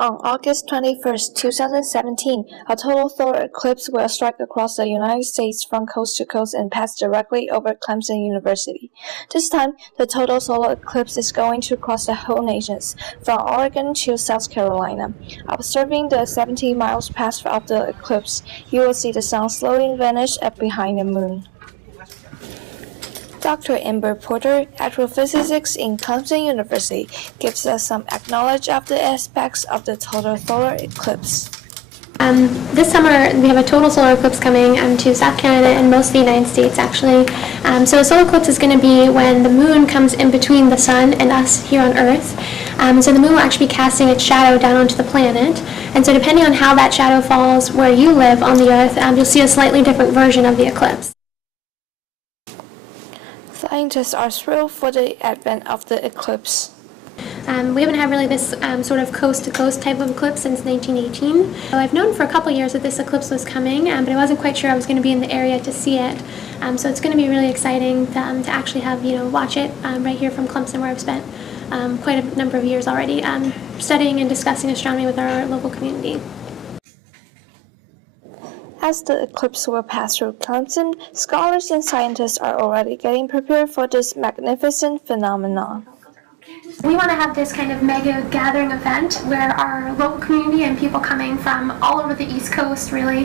On August 21st, 2017, a total solar eclipse will strike across the United States from coast to coast and pass directly over Clemson University. This time, the total solar eclipse is going to cross the whole nation, from Oregon to South Carolina. Observing the 70 miles path of the eclipse, you will see the sun slowly vanish up behind the moon. Dr. Amber Porter, astrophysicist in Clemson University, gives us some knowledge of the aspects of the total solar eclipse. This summer, we have a total solar eclipse coming to South Canada and most of the United States, actually. So a solar eclipse is going to be when the moon comes in between the sun and us here on Earth. So the moon will actually be casting its shadow down onto the planet. And so depending on how that shadow falls where you live on the Earth, you'll see a slightly different version of the eclipse. Scientists are thrilled for the advent of the eclipse. We haven't had really this sort of coast-to-coast type of eclipse since 1918. So I've known for a couple years that this eclipse was coming, but I wasn't quite sure I was going to be in the area to see it. So it's going to be really exciting to actually have, watch it right here from Clemson, where I've spent quite a number of years already studying and discussing astronomy with our local community. As the eclipse will pass through Clemson, scholars and scientists are already getting prepared for this magnificent phenomenon. We want to have this kind of mega gathering event where our local community and people coming from all over the East Coast really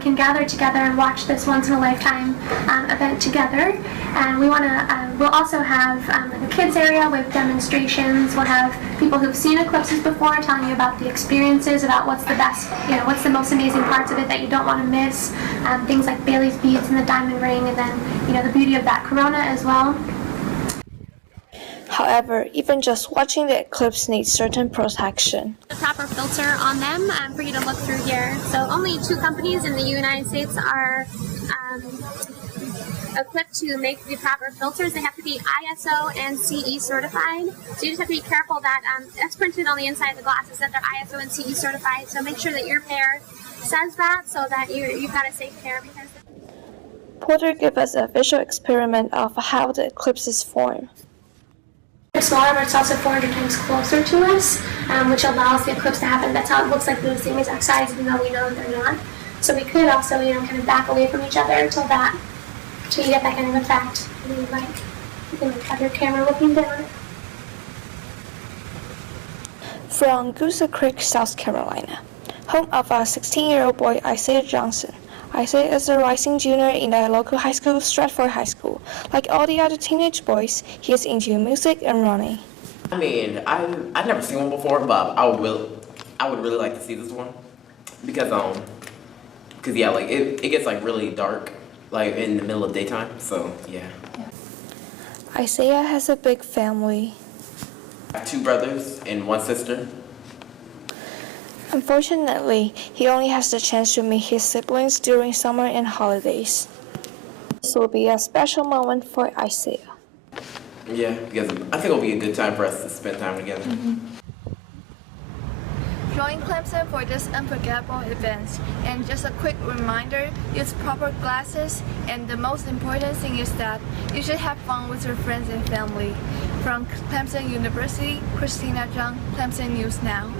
can gather together and watch this once-in-a-lifetime event together. And we want to, we'll also have a kids area with demonstrations. We'll have people who've seen eclipses before telling you about the experiences, about what's the best, what's the most amazing parts of it that you don't want to miss. Things like Bailey's beads and the diamond ring, and then, the beauty of that corona as well. However, even just watching the eclipse needs certain protection. The proper filter on them for you to look through here. So only 2 companies in the United States are equipped to make the proper filters. They have to be ISO and CE certified. So you just have to be careful that that's printed on the inside of the glasses that they're ISO and CE certified. So make sure that your pair says that so that you've got a safe pair. Because Porter gives us a visual experiment of how the eclipses form. It's smaller, but it's also 400 times closer to us, which allows the eclipse to happen. That's how it looks like they're the same exact size, even though we know that they're not. So we could also, kind of back away from each other until you get that kind of effect. And you can have your camera looking down. From Goose Creek, South Carolina, home of a 16-year-old boy, Isaiah Johnson. Isaiah is a rising junior in the local high school, Stratford High School. Like all the other teenage boys, he is into music and running. I mean, I've never seen one before, but I would really like to see this one because yeah, like it gets like really dark, like in the middle of daytime. So yeah. Isaiah has a big family. I have 2 brothers and 1 sister. Unfortunately, he only has the chance to meet his siblings during summer and holidays. This will be a special moment for Isaiah. Yeah, because I think it'll be a good time for us to spend time together. Join Clemson for this unforgettable event. And just a quick reminder, use proper glasses, and the most important thing is that you should have fun with your friends and family. From Clemson University, Christina, Zhang, Clemson News Now.